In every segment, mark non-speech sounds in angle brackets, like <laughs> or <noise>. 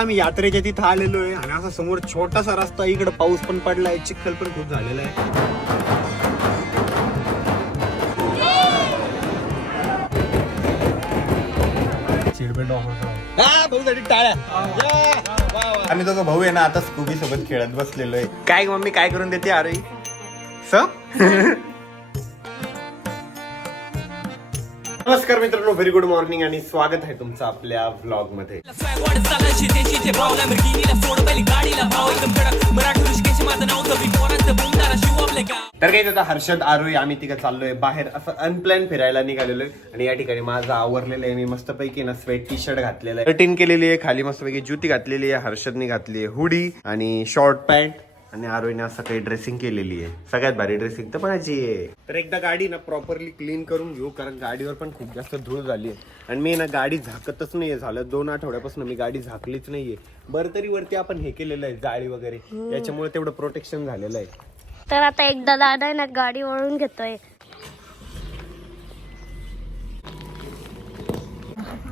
आम्ही यात्रेच्या तिथं आलेलो आहे आणि असा समोर छोटासा रस्ता इकडे पाऊस पण पडलाय चिखल पण खूप झालेला आहे. आम्ही दोघं भाऊ आहे ना आता स्कूबी सोबत खेळत बसलेलो आहे. काय मम्मी काय करून देते अरे स? नमस्कार मित्रांनो व्हेरी गुड मॉर्निंग आणि स्वागत आहे तुमचं आपल्या व्लॉगमध्ये तर काही आता हर्षद आरोही आम्ही तिकडे चाललोय बाहेर. असं अनप्लॅन फिरायला निघालेलो आणि या ठिकाणी माझं आवरलेलं आहे. मी मस्तपैकी ना स्वेट टी शर्ट घातलेलं आहे. कटिंग केलेली आहे खाली मस्तपैकी जुती घातलेली आहे हर्षदने घातली आहे हुडी आणि शॉर्ट पॅन्ट आणि आरोहीने असं काही ड्रेसिंग केलेली आहे. सगळ्यात भारी ड्रेसिंग तर कोणाची आहे? तर एकदा गाडी ना प्रॉपरली क्लीन करून घेऊ कारण गाडीवर पण खूप जास्त धूळ झाली आहे. आणि मी ना गाडी झाकतच नाहीये झालं. दोन आठवड्यापासून मी गाडी झाकलीच नाहीये. बरं तरी वरती आपण हे केलेलं आहे जाळी वगैरे. याच्यामुळे तेवढं प्रोटेक्शन झालेलं आहे. तर आता एकदा दादा आहे ना गाडी वळून घेतोय.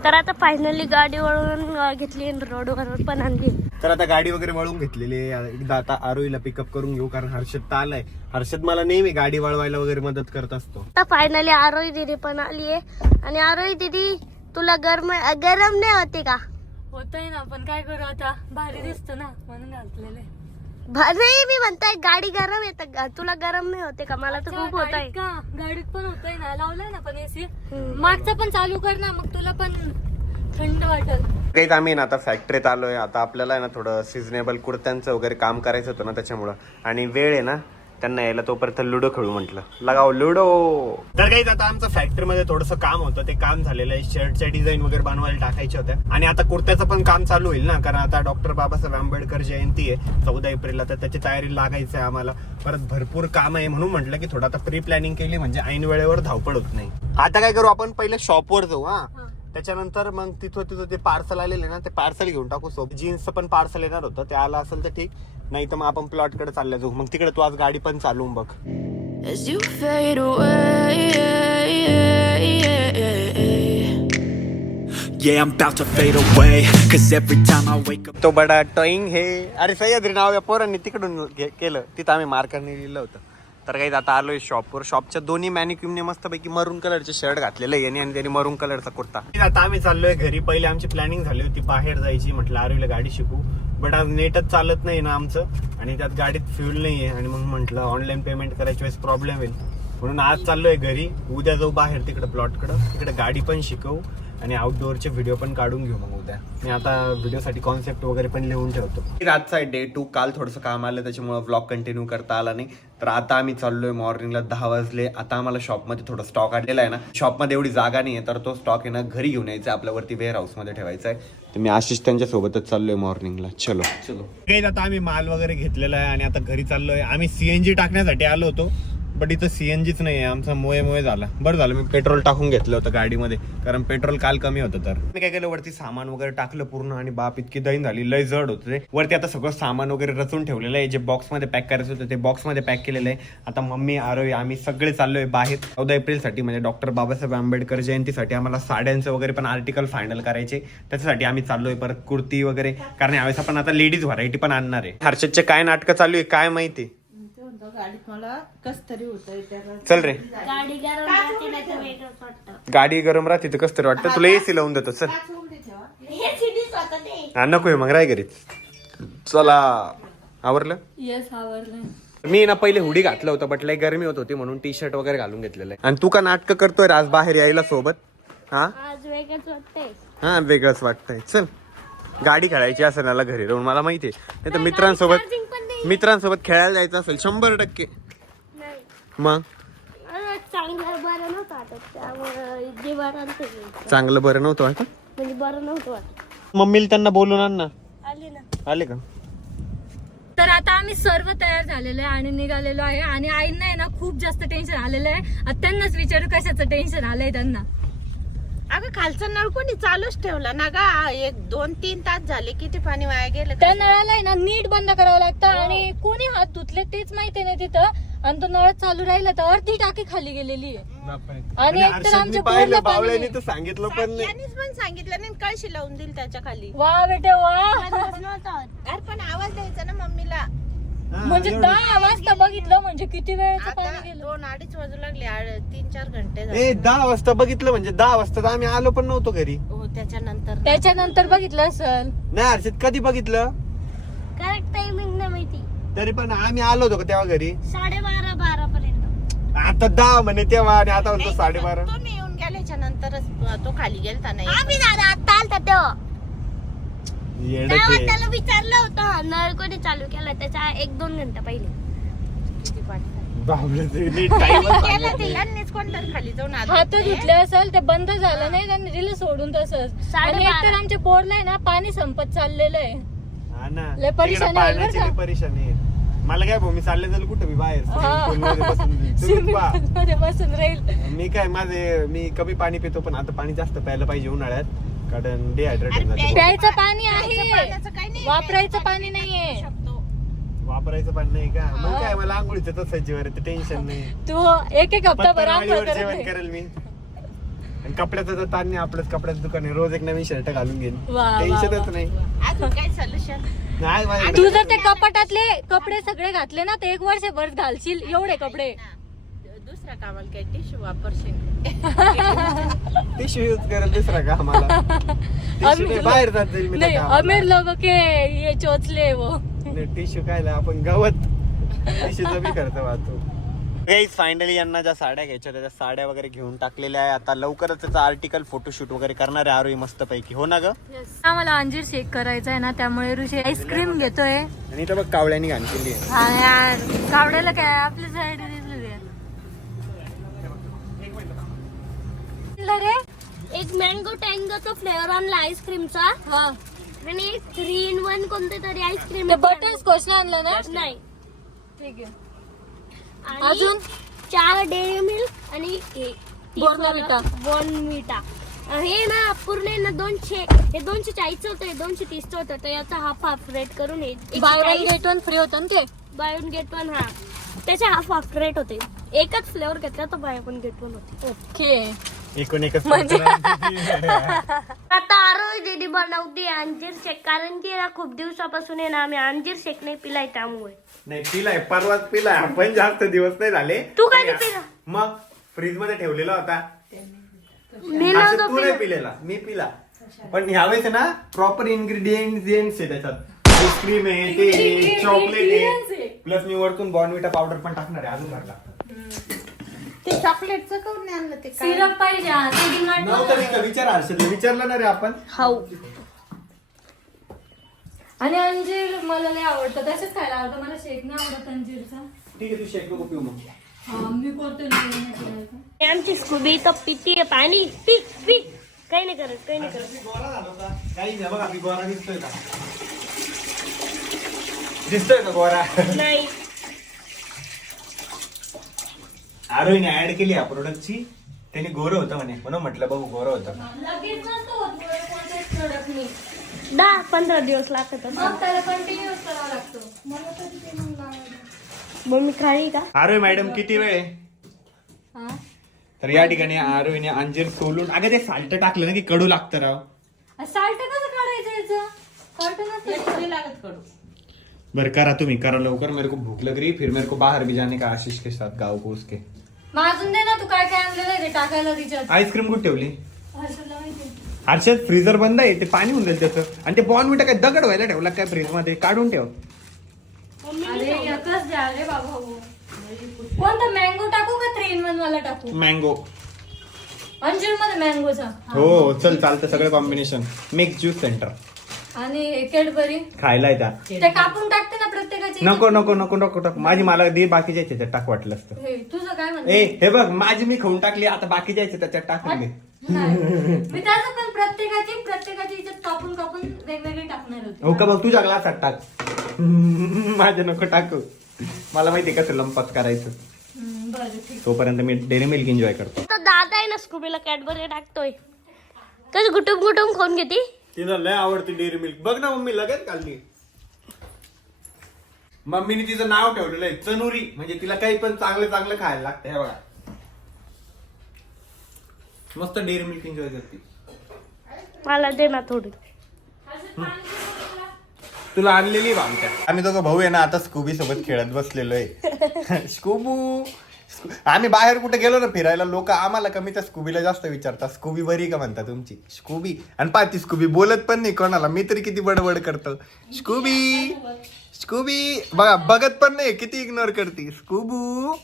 तर आता फायनली गाडी वळून घेतली रोडवर पण आणली. तर आता गाडी वगैरे वळून घेतलेली आहे. एकदा आता आरोहीला पिकअप करून घेऊ कारण हर्षद तर आलाय. हर्षद मला नेहमी गाडी वळवायला वगैरे मदत करत असतो. आता फायनली आरोही दिदी पण आली आहे. आणि आरोही दिदी तुला गरम गरम नाही होते का? होतंय ना पण काय करू आता? भारी दिसतो ना म्हणून घातलेले भा- नाही मी म्हणताय गाडी गरम येत तुला गरम नाही होते का? मला तर खूप होत आहे का? गाडीत पण होतंय ना लावलंय ना पण एसी मागचा पण चालू कर ना मग तुला पण थंड वाटेल. काही आम्ही ना आता फॅक्टरीत आलोय. आता आपल्याला आहे ना थोडं सिजनेबल कुर्त्यांचं वगैरे काम करायचं होतं ना त्याच्यामुळं. आणि वेळ आहे ना त्यांना यायला तोपर्यंत लुडो खेळू म्हटलं. लगाव लुडो! तर काही आता आमचं फॅक्टरीमध्ये थोडंसं काम होतं. ते काम झालेलं आहे. शर्टच्या डिझाईन वगैरे बनवायला टाकायच्या होत्या आणि आता कुर्त्याचं पण काम चालू होईल ना. कारण आता डॉक्टर बाबासाहेब आंबेडकर जयंती आहे. चौदा एप्रिलला तर त्याची तयारी लागायची आहे आम्हाला. परत भरपूर काम आहे म्हणून म्हटलं की थोडं आता प्री प्लॅनिंग केली म्हणजे ऐन वेळेवर धावपळ होत नाही. आता काय करू? आपण पहिले शॉपवर जाऊ हा. त्याच्यानंतर मग तिथं तिथं ते पार्सल आलेले ना ते पार्सल घेऊन टाकू. सोबत जीन्सचं पण पार्सल येणार होतं. ते आलं असेल तर ठीक. नाही तर मग आपण प्लॉटकडे चालल्या जाऊ. मग तिकडे तू आज गाडी पण चालवून बघ. As you fade away, Yeah, I'm about to fade away. Cause every time I wake up. तो बडा टॉईंग हे. अरे सह्याद्री नाव या पोरांनी तिकडून घे- केलं. तिथं आम्ही मार्करने लिहिलं होतं. तर काही आता आलोय शॉपवर शॉपच्या दोन्ही मॅनिक्युमने मस्तपैकी मरून कलरचे शर्ट घातलेलं आहे. यांनी आणि त्यांनी मरून कलरचा कुर्ता. आता आम्ही चाललोय घरी. पहिले आमची प्लॅनिंग झाली होती बाहेर जायची. म्हटलं आरवीला गाडी शिकू. बट आज नेटच चालत नाही ना आमचं. आणि त्यात गाडीत फ्युल नाही आहे आणि मग म्हटलं ऑनलाईन पेमेंट करायच्या वेळेस प्रॉब्लेम येईल. म्हणून आज चाललोय घरी. उद्या जाऊ बाहेर तिकडे प्लॉटकडं तिकडे गाडी पण शिकवू. आणि आउटडोअरचे व्हिडिओ पण काढून घेऊ मग उद्या. मी आता व्हिडिओसाठी कॉन्सेप्ट वगैरे पण लिहून ठेवतो. आजचा आहे डे टू काल थोडंसं काम आलं त्याच्यामुळे व्लॉग कंटिन्यू करता आला नाही. तर आता आम्ही चाललोय मॉर्निंगला दहा वाजले. आता आम्हाला शॉपमध्ये थोडं स्टॉक आलेला आहे ना. शॉपमध्ये एवढी जागा नाही आहे तर तो स्टॉक आहे ना घरी घेऊन यायचा आहे, आपल्यावरती वेअर हाऊसमध्ये ठेवायचा आहे. तर मी आशिष त्यांच्या सोबतच चाललोय मॉर्निंगला चलो. चलो. आता आम्ही माल वगैरे घेतलेला आहे आणि आता घरी चाललोय. आम्ही सीएनजी टाकण्यासाठी आलो होतो. बट इथं जीच नाही आहे आमचा मोये मोये झाला. बरं झालं मी पेट्रोल टाकून घेतलं होतं गाडीमध्ये कारण पेट्रोल काल कमी होतं तर. मी काय केलं वरती सामान वगैरे टाकलं पूर्ण आणि बाप इतकी दैन झाली लय जड होतं ते. वरती आता सगळं सामान वगैरे रचून ठेवलेलं आहे जे बॉक्समध्ये पॅक करायचं होतं ते बॉक्समध्ये पॅक केलेलं आहे. आता मम्मी आरोही आम्ही सगळे चाललोय बाहेर. चौदा एप्रिलसाठी म्हणजे डॉक्टर बाबासाहेब आंबेडकर जयंतीसाठी आम्हाला साड्यांचं वगैरे पण आर्टिकल फायनल करायचे. त्याच्यासाठी आम्ही चाललोय परत कुर्ती वगैरे. कारण यावेळेस आपण आता लेडीज व्हरायटी पण आणणार आहे. हर्षदचे काय नाटकं चालू आहे काय माहिती? गाडीत मला कस तरी होतंय त्याला चल रे. गाडी गरम राहते नाही तर वेगळंच वाटतं. गाडी गरम राहते तर कसं तरी वाटतं? तुला एसी लावून देतो. चल. हे. सिरीज होतं ते हा नको मग राय घरी. चला. आवरलं? येस आवडलं मी ना पहिले हुडी घातलं होतं बट लय गरमी होत होती म्हणून टी शर्ट वगैरे घालून घेतलेलं आहे. आणि तू का नाटकं करतोय रे आज बाहेर यायला सोबत? हा? आज वेगळंच वाटतंय. हा वेगळंच वाटतंय. चल. गाडी खेळायची असेल मला घरी राहून मला माहिती आहे. नाही तर मित्रांसोबत पण. मित्रांसोबत खेळायला जायचं असेल शंभर टक्के. नाही. मग? अरे, चांगलं बरं नव्हतं वाटत. त्यामुळे ते. चांगलं बरं नव्हतं वाटत? म्हणजे बरं नव्हतं वाटत. मम्मीला त्यांना बोलून आण ना. आली ना. आले का? तर आता आम्ही सर्व तयार झालेलो आहे आणि निघालेलो आहे. आणि आईंना आहे ना खूप जास्त टेन्शन आलेलं आहे. आता त्यांनाच विचारू कशाचं टेन्शन आलंय त्यांना. अगं खालचा नळ कोणी चालूच ठेवला? ना गा एक दोन तीन तास झाले किती पाणी वाया गेलं? त्या नळाला आहे ना नीट बंद करावं लागतं आणि कोणी हात धुतले तेच माहिती नाही तिथं. आणि तो नळ चालू राहिला तर अर्धी टाकी खाली गेलेली आहे. आणि एक तर आमच्या पाहिलं पूर्ण पाणी बावळ्याने तर सांगितलं पण नाही. यांनीच पण सांगितलं नाही कळशी लावून दिली त्याच्याखाली वा बेटे वा. अरे पण आवाज द्यायचा ना मम्मीला. हा, म्हणजे. दहा वाजता बघितलं म्हणजे किती वेळेचं आता पाणी गेलं? दोन अडीच वाजू लागले आड- तीन चार घंटे ए झाले. दहा वाजता बघितलं म्हणजे दहा वाजता तर आम्ही आलो पण नव्हतो घरी. हो त्याच्यानंतर त्याच्यानंतर बघितलं असल. नाही हर्षित कधी बघितलं? करेक्ट टायमिंग नाही माहिती. तरी पण आम्ही आलो होतो का तेव्हा घरी? साडेबारा बारा पर्यंत आता दहा म्हणे तेव्हा आणि आता म्हणतो साडेबारा. तुम्ही येऊन गेल्याच्या नंतरच तो खाली गेलता नाही. आम्ही दादा आता आलता तेव्हा. येडं तेव्हा ते. त्याला विचारलं होतं नळ कोणी चालू केला त्याच्या एक दोन घंटा पहिले किती पाठी बापरे, ते नीट time च सांगत केलं ते नाही. यांनीच कोणतरी खाली जाऊन आलं हात ते. धुतले असेल ते बंद झालं नाही त्यांनी दिलं सोडून तसंच आणि एक तर आमच्या बोरला आहे ना पाणी संपत चाललेलं आहे हा ना लय परेशानी तिकडं आहे बरं पाण्याची का? लय परेशानी आहे मला काय भाऊ मी चालले जाईल कुठं मी बाहेर swimming pool मध्ये बसून. तुम्ही स्विमिंग पहा. पूल मध्ये बसून राहील मी काय माझे मी कमी पाणी पितो पण आता पाणी जास्त प्यायला पाहिजे उन्हाळ्यात कारण डिहायड्रेट प्यायचं पाणी आहे. पाण्याचं काही नाही. वापरायचं पाणी नाहीये. शकतो. वापरायचं पाणी नाही का? मग काय मला आंघोळीचं तसायची वर टेन्शन नाही. तू एक एक हप्ता भर आंघोळ करत जेवण नाही. करेल मी. आणि कपड्याचं तर ताण नाही आपलंच कपड्याचं दुकान आहे. रोज एक नवीन शर्ट घालून घेईन. वा, वा, टेन्शनच वा. नाही. अजून काय सोल्युशन नाही माझ्याकडे. तू जर ते कपाटातले कपडे सगळे घातले ना ते एक वर्षभर घालशील एवढे कपडे. दुसऱ्या कामाला काय टिश्यू वापरशील? टिश्यू यूज करेल दुसरा का आम्हाला टिश्यू नाही, बाहेर जात जाईल मी नाही अमीर लोक के ये चोचले वो. टिश्यू खायला आपण गवत. टिश्यूचा बी खर्च वाहतो फायनली यांना ज्या साड्या घ्यायच्या होत्या, त्या साड्या वगैरे घेऊन टाकलेल्या आहे. आता लवकरच त्याचा आर्टिकल फोटोशूट वगैरे करणार आहे आरोही मस्त पैकी हो ना ग? आम्हाला अंजीर शेक करायचा आहे ना त्यामुळे ऋषी आईस्क्रीम घेतोय. आणि इथं बघ कावळ्यानी घाण केली आहे. हा यार कावड्याला काय आपल्या साईड एक मँगो टँगोचा फ्लेवर आणला आईस्क्रीमचा हा. आणि एक थ्री इन वन कोणते तरी आईस्क्रीम ते बटर स्कॉच आणलं ना? नाही. ठीक आहे. आणि अजून? चार डेअरी मिल्क आणि Bournvita. बॉर्नविटा हे ना पूर्ण आहे ना दोनशे हे दोनशे चाळीसचं होतं हे दोनशे तीसचं होतं तर याचा हाफ हाफ रेट करून buy one get one free होतं ना ते? बाय वन गेट वन हा. त्याचे हाफ हाफ रेट होते. एकच फ्लेवर घेतला तर बाय वन गेट वन होते. ओके एकूण एकच म्हणजे- आता आरोग्य दीदी बनवते अंजीर शेक कारण की ना खूप दिवसापासून आहे ना आम्ही अंजीर शेक नाही पिलाय त्यामुळे. नाही पिलाय परवाच पिलाय. आपण जास्त दिवस नाही झाले. तू काय पिला? मग फ्रीजमध्ये ठेवलेला होता. मी असं नव्हतो तू पिला. नाही पिलेला. मी पिला. पण ह्यावेळेस ना प्रॉपर इन्ग्रेडियंट आहे त्याच्यात. आईस्क्रीम आहे ते चॉकलेट आहे. प्लस मी वरतून बॉर्नविटा पावडर पण टाकणार आहे अजून भरला. ते चॉकलेटचं काऊन नाही आणलं ते काय? सिरप पाहिजे हा, ते नव्हतं विचार विचारलं ना रे आपण? हाऊ. आणि अंजीर मला लय आवडतं. तसेच खायला आवडतं. मला शेक नाही आवडत अंजीरचा. ठीक आहे तू शेक नको पिऊ मग. हा, मी करते ना. आमची स्कूबी तर पिती आहे पाणी पी पी. काही नाही करत काही नाही करत. गोरा झालो का काही नाही बघा मी गोरा दिसतोय का? दिसतोय का गोरा नाही. आरोहीने ऍड केली या प्रोडक्टची त्याने गोरं होतं म्हणे. म्हणून म्हटलं बघू गोरं होतं. लगेच नसतं होत बरं कोणत्याच. दहा पंधरा दिवस लागतात मग त्याला कंटिन्युअस करावं लागतं. मला कधी ते मग लावायला. मग मी खाली का? आरोही मॅडम किती वेळ आहे? हा? तर या ठिकाणी आरोहीने अंजीर सोलून अगं ते साल्ट टाकलं ना की कडू लागतं राव. साल्ट कसं काढायचं याचं? साल्ट नसतं एक तरी लागत कडू. बरं करा तुम्ही. करा लवकर. मेरे को भूख लग रही फिर मेरे को बाहर भी जाने का आशीष के साथ गाव को उसके. मग अजून दे ना तू काय काय आणलेलं आहे ते टाकायला तिच्यात आईस्क्रीम कुठे ठेवली? हर्षदला माहिती हर्षद फ्रीजर बंद आहे ते पाणी होऊन जाईल त्याचं. आणि ते बॉर्न काय दगड व्हायला ठेवला काय फ्रीजमध्ये? काढून ठेव. अरे एकच द्या रे बाबा हो. कोणता मँगो टाकू का थ्री इन वन वाला टाकू? मँगो अंजीरमध्ये मँगोचा हो चल चालतं सगळं कॉम्बिनेशन मिक्स ज्यूस सेंटर आणि कॅडबरी खायला त्या ते कापून टाकते ना प्रत्येकाची? नको नको नको नको टाक माझी मला दे बाकीच्या त्याच्यात टाक वाटलं असतं. हे, तुझं काय म्हणतो ए हे बघ माझी मी खाऊन टाकली आता बाकी जायचं त्याच्यात टाकून दे मी त्याचं पण प्रत्येकाची प्रत्येकाची इज्जत कापून कापून वेगवेगळी टाकणार होते. हो का बघ तुझ्या ग्लासात टाक. माझ्या नको टाकू. मला माहिती कसं लंपात करायचं. हम्म, बरं ठीक तोपर्यंत मी डेअरी मिल्क एन्जॉय करतो. तर दादा आहे ना स्कूबीला कॅडबरी टाकतोय. कसं गुटुम गुटुम खाऊन घेते. तिला लय आवडते डेअरी मिल्क. बघ ना मम्मी लगेच काढली मम्मीने तिचं नाव ठेवलेलं आहे चनुरी म्हणजे तिला काही पण चांगलं चांगलं खायला लागतं हे बघा. मस्त डेअरी मिल्क एन्जॉय करते. मला दे ना थोडी. तुला आणलेली आमच्या. आम्ही दोघं भाऊ आहे ना आता स्कूबी सोबत खेळत बसलेलो आहे. <laughs> स्कूबू स्कू- आम्ही बाहेर कुठे गेलो ना फिरायला लोक आम्हाला कमी त्या स्कूबीला जास्त विचारतात. स्कूबी बरी का म्हणता तुमची? स्कूबी आणि पा ती स्कूबी बोलत पण नाही कोणाला. मी तरी किती बडबड करतो. स्कूबी स्कूबी बघा बघत पण नाही किती इग्नोर करते. स्कूबू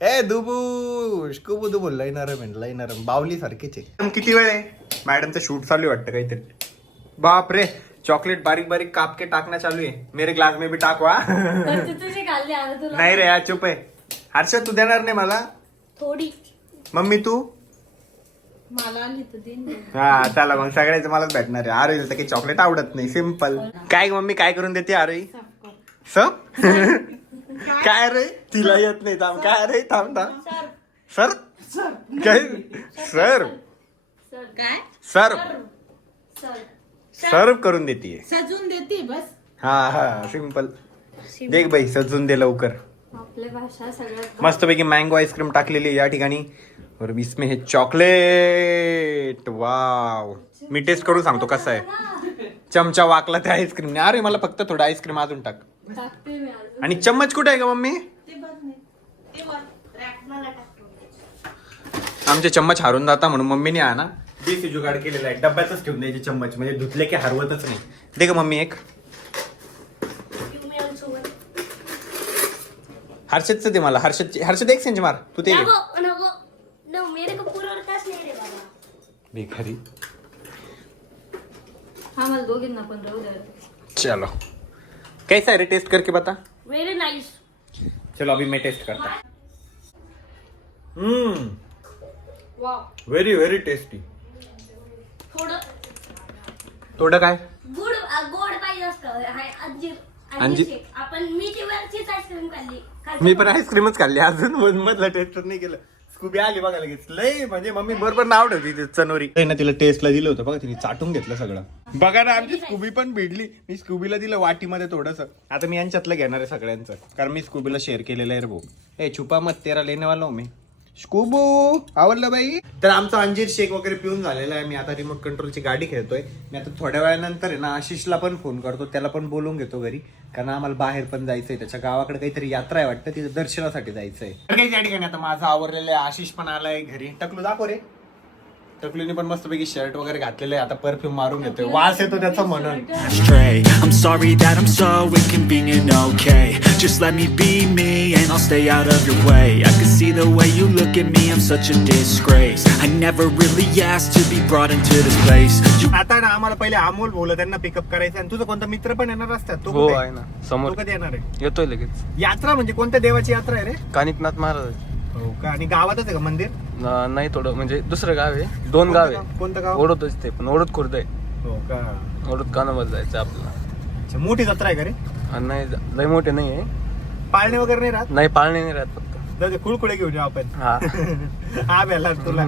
ए दुबू. स्कूबू दुबू लय नरम आहे लय नरम बावली सारखीच आहे. किती वेळ आहे? मॅडमचं शूट चालू आहे वाटतं काहीतरी. बाप रे चॉकलेट बारीक बारीक काप के टाकना चालू आहे. मेरे ग्लास में भी टाकवा. <laughs> तुझी खाल्ली आता तुला नाही रे यार चुप आहे. हर्षद तू देणार नाही मला? थोडी. मम्मी तू? मला आली तर दिन हा चला मग सगळ्याच मलाच भेटणार आहे. आरोही तर काही चॉकलेट आवडत नाही सिंपल काय ग मम्मी काय करून देते आरोही? स <laughs> काय रे तिला येत नाही थांब. काय रे थांब थांब. सर. काय? सर. काय? सर. सर्व करून देते सजून देते बस. हा हा सिंपल देख बाई सजून दे लवकर. मस्तपैकी मँगो आईस्क्रीम टाकलेली या ठिकाणी. और इसमें हे चॉकलेट वाव मी टेस्ट करून सांगतो कसं आहे. चमचा वाकला त्या आईस्क्रीम अरे मला फक्त थोडं आईस्क्रीम अजून टाक. टाकते मी अजून. आणि चम्मच कुठे आहे का मम्मी? आमचे चम्मच हारून जाता म्हणून मम्मीने ना देसी जुगाड केलेला आहे. डब्यातच ठेवून द्यायचे चम्मच. म्हणजे धुतले की हरवतच नाही. दे का मम्मी एक. हर्षदचं दे मला हर्षद हर्षद एक सेंच मार तू ते घे. नको नको नो मेरे को पूरा विकास नहीं रे बाबा। भिखारी. हा मला दोघींना पण राहू द्या. चलो. कैसा है रे टेस्ट करके बता? वेरी नाइस चलो अभी मैं टेस्ट करता. हम्म. वाव व्हेरी व्हेरी टेस्टी थोडं थोडं काय? गुड गोड पाहिजे असतं. हाय अंजीर शेक. आपण मीठी वरचीच आईस्क्रीम खाल्ली. खाल्ली. मी पण आईस्क्रीमच खाल्ली. अजून मधला टेस्ट नाही केलं. स्कूबी आली बघा लगेच. लय म्हणजे मम्मी बरोबर नाव ठेवती ती चनोरी. ना तिला टेस्टला दिलं होतं. बघा तिने चाटून घेतलं सगळं. बघा ना आमची स्कूबी पण भिडली. मी स्कूबीला दिलं वाटीमध्ये थोडस. आता मी यांच्यातलं घेणार आहे सगळ्यांचं. कारण मी स्कूबीला शेअर केलेलं आहे रे भाऊ. ए छुपा मत तेरा लेने वाला हूं मी. स्कूबू आवडलं बाई? तर आमचा अंजीर शेक वगैरे पिऊन झालेला आहे. मी आता रिमोट कंट्रोलची गाडी खेळतोय. मी आता थोड्या वेळानंतर आहे ना आशिषला पण फोन करतो. त्याला पण बोलून घेतो घरी. कारण आम्हाला बाहेर पण जायचंय. त्याच्या गावाकडे काहीतरी यात्रा आहे वाटतं. तिथे दर्शनासाठी जायचंय. काही त्या ठिकाणी आता माझा आवरलेलं आहे. आशिष पण आलाय घरी. टकलू दाखव रे. टकलूने पण मस्तपैकी शर्ट वगैरे घातलेलं आहे. आता परफ्यूम मारून घेतोय वास येतो त्याचा म्हणून. Just let me be me and I'll stay out of your way. I can see the way you look at me, I'm such a disgrace. I never really asked to be brought into this place. You आता ना आम्हाला पहिले अमोल बोल त्यांना pickup करायचं आणि तुझा कोणता मित्र पण येणार असतात? तो हो कुठे? आहे ना. समोर. कधी येणार आहे? येतोय लगेच. यात्रा म्हणजे कोणत्या देवाची यात्रा आहे रे? कानिकनाथ महाराज. हो का? आणि गावातच आहे का मंदिर? न- नाही थोडं. म्हणजे दुसरं गाव आहे. दोन गाव. गाव? आहे कोणतं गाव? ओढतच ते पण ओढत खुर्द आहे. हो का? ओढत कानावर जायचं आपल्याला. अच्छा, मोठी जत्रा आहे का रे? आणि नाही लय मोठे नाही आहे पाळणे वगैरे नाही राहत? नाही पाळणे नाही राहत फक्त. जाऊ दे, कुळकुळे घेऊन जाऊ आपण. हा. <laughs> हा तुला.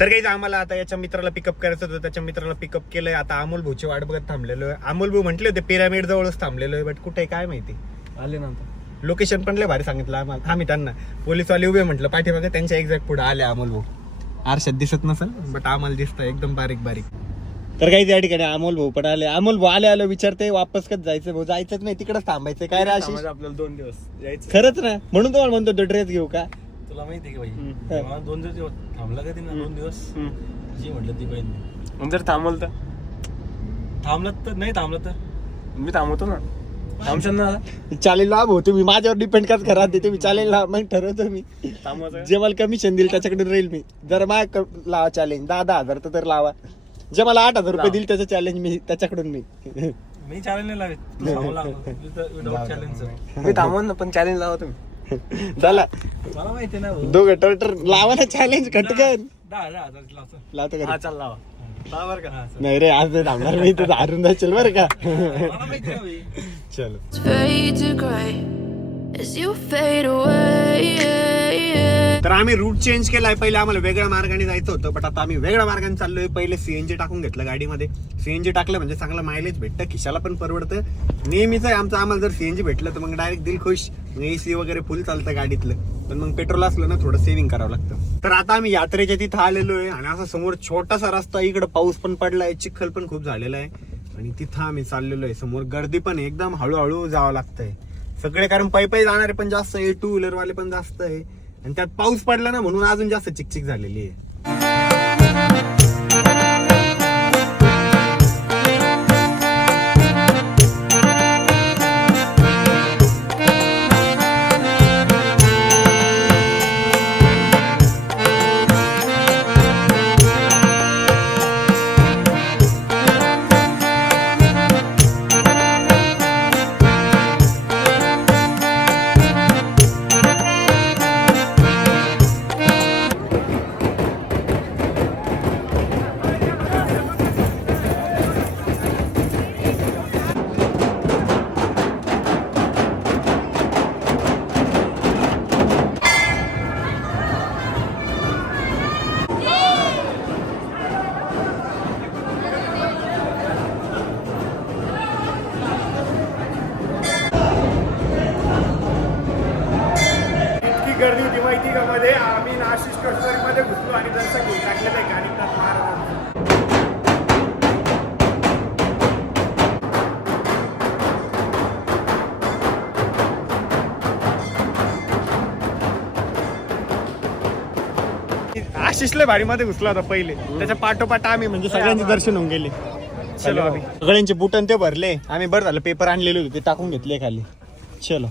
तर काही आम्हाला आता याच्या मित्राला पिकअप करायचं होतं त्याच्या मित्राला पिकअप केलंय. आता अमोल भाऊची वाट बघत थांबलेलो आहे. अमोल भाऊ म्हटले होते पिरामिड जवळच थांबलेलो आहे बट कुठे काय माहिती? आले नंतर लोकेशन पण लय भारी सांगितलं आम्हाला आम्ही त्यांना. पोलीसवाले उभे म्हटलं पाठीमागे त्यांच्या एक्झॅक्ट पुढे आले अमोल भाऊ. आरशात दिसत नसेल बट आम्हाला दिसतं एकदम बारीक बारीक तर काही त्या ठिकाणी अमोल भाऊ पण आले. अमोल भाऊ आले आलो विचारते वापस कच जायचं भाऊ? जायचंच नाही तिकडेच थांबायचं. काय रे आशिष? आपल्याला दोन दिवस यायचं. खरंच ना? म्हणून तुम्हाला म्हणतो तो ड्रेस घेऊ का? तुला माहिती आहे का हम्म. भाई दोन दिवस थांबला का ना दोन दिवस? जी म्हटलं ती बहीण. जर थांबवलं तर? थांबलं तर नाही थांबलं तर. मी थांबवतो ना. थांबशाल ना चालेल लाभ हो तुम्ही माझ्यावर डिपेंड काच करा ते तुम्ही चालेल लाभ मग ठरवतो मी. थांबवायचं जे मला कमिशन देईल त्याच्याकडून राहील मी. जर माझ्या क- लावा चॅलेंज दहा दहा हजार तर लावा. जे मला आठ हजार रुपये देईल त्याचं चॅलेंज मी त्याच्याकडून मी. मी चॅलेंज नाही लावित. थांबला विदाउट चॅलेंज मी पण चॅलेंज लावा तुम्ही. झाला मला माहिती ना. दोघं टर्टर लावा ना चॅलेंज कटकन लावतो हा का. चाल लावा. नाही रे आज नाही थांबणार मी तर हारून जाशील बरं का? चलो. As you fade away. तर आम्ही रूट चेंज केलाय. पहिले आम्हाला वेगळ्या मार्गाने जायचं होतं बट आता आम्ही वेगळ्या मार्गाने चाललोय. पहिले सीएनजी टाकून घेतलं गाडीमध्ये. सीएनजी टाकलं म्हणजे चांगलं मायलेज भेटतं खिशाला पण परवडतं. नेहमीच आहे आमचं आम्हाला जर सीएनजी भेटलं तर मग डायरेक्ट दिल खुश. एसी वगैरे फुल चालतं गाडीतलं. पण मग पेट्रोल असलं ना थोडं सेव्हिंग करावं लागतं. तर आता आम्ही यात्रेच्या तिथं आलेलो आहे आणि असा समोर छोटासा रस्ता इकडे पाऊस पण पडलाय चिखल पण खूप झालेला आहे. आणि तिथं आम्ही चाललेलो आहे. समोर गर्दी पण एकदम हळूहळू जावं लागतंय. सगळे कारण पायी पायी जाणारे पण जास्त आहे. टू व्हीलर वाले पण जास्त आहे. आणि त्यात पाऊस पडला ना म्हणून अजून जास्त चिकचिक झालेली आहे. गर्दी होती माहिती का मध्ये आम्ही नाशिकमध्ये घुसलो आणि घेऊन टाकलेलं आहे महाराजांचं. आशिषले भारी मध्ये घुसला होता पहिले. त्याच्या पाठोपाठ आम्ही म्हणजे सगळ्यांचे दर्शन होऊन गेले. चलो आम्ही. सगळ्यांचे बुटन ते भरले. आम्ही बरं झालं पेपर आणलेले होते ते टाकून घेतले खाली. चलो.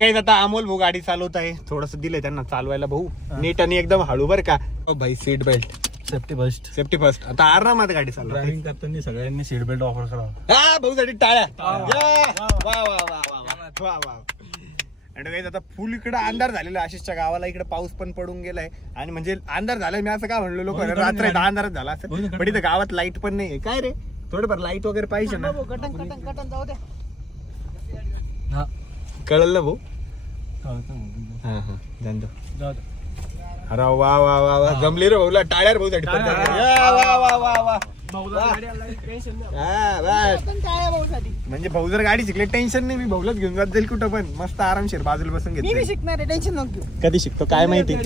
काही आता अमोल भाऊ गाडी चालवत आहे. थोडस दिलंय त्यांना चालवायला भाऊ. नीट आणि एकदम हळू बर का. ओ भाई seat belt safety first safety first आता आरामात गाडी चालवा. ड्रायव्हिंग करताना सगळ्यांनी सीट बेल्ट ऑफर करावा. हा भाऊ साठी टाळ्या. वा वा वा वा वा वा वा आणि काही आता फुल इकडे अंधार झालेला. आहे. आशिषच्या गावाला इकडे पाऊस पण पडून गेलाय. आणि म्हणजे अंधार झालाय मी असं काय म्हणलो लोक रात्र होईल. दहा अंधारात झाला असेल. पण इथं गावात लाइट पण नाहीये. काय रे? थोडंफार लाइट वगैरे पाहिजे ना. हा. कळलं ना भाऊ. हा हा. जाणतो जाऊ. दे. अरे वा वा वा वा. जमली रे भाऊला. टाळ्या रे भाऊसाठी पण टाळ्या. या, वा वा वा वा. हा, बस. म्हणजे भाऊ जर गाडी शिकले टेन्शन नाही. मी भाऊलाच घेऊन जात जाईल कुठं पण. मस्त आरामशीर बाजूला बसून घेत शिकणार टेन्शन नको कधी शिकतो? काय माहिती?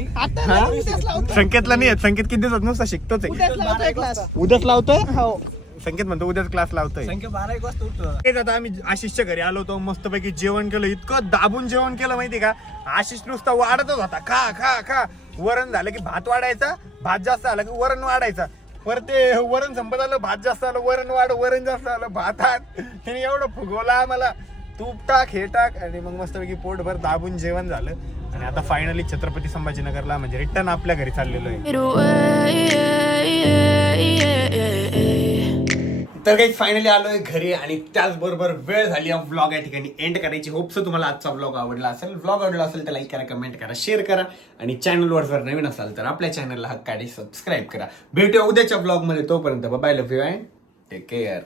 संकेतला नाही येत संकेत किती दिवसात? नुसता शिकतोच आहे. क्लास उद्याच लावतोय? हो. संकेत म्हणतो उद्याच क्लास लावतोय. संख्या बारा एक वाजता उठतो तेच आता आम्ही आशिषच्या घरी आलो होतो मस्तपैकी जेवण केलं. इतकं दाबून जेवण केलं माहिती का? आशिष नुसता वाढतच होता. खा खा खा. वरण झालं की भात वाढायचा भात जास्त आला की वरण वाढायचा. परत ते वरण संपत आलं भात जास्त आलं वरण वाढ वरण जास्त आलं भातात. त्याने एवढं फुगवलं आम्हाला. तूप टाक हे टाक आणि मग मस्तपैकी पोटभर दाबून जेवण झालं. आणि आता फायनली छत्रपती संभाजीनगरला म्हणजे रिटर्न आपल्या घरी चाललेलो आहे. तर काही फायनली आलोय घरी आणि त्याचबरोबर वेळ झाली हा व्लॉग या ठिकाणी एंड करायची. होपसो तुम्हाला आजचा व्लॉग आवडला असेल. व्लॉग आवडला असेल तर लाईक करा कमेंट करा शेअर करा. आणि चॅनलवर जर नवीन असाल तर आपल्या चॅनलला हक्काडी सबस्क्राईब करा. भेटूया उद्याच्या ब्लॉगमध्ये तोपर्यंत bye love you and take care